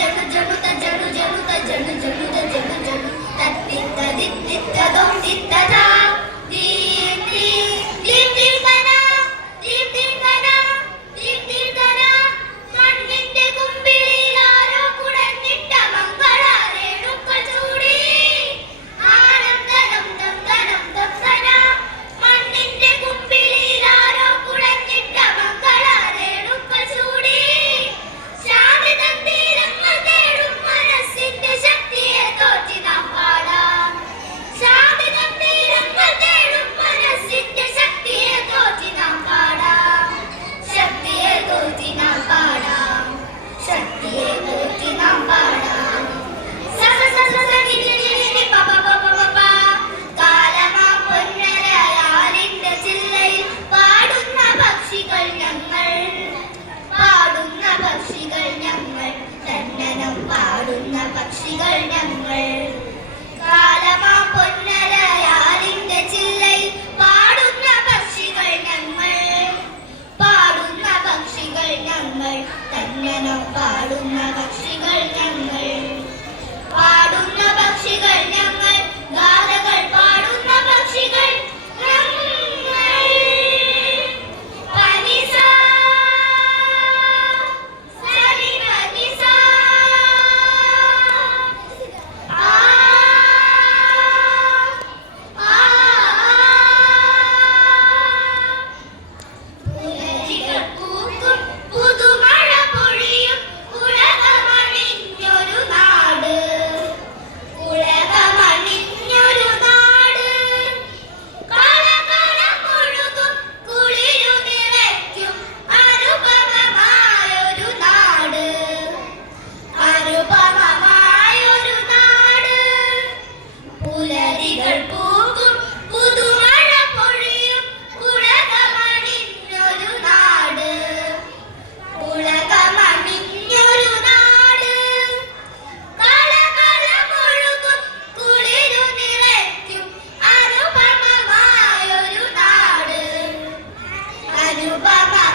జడు జడు జడు జడు జడు new baba.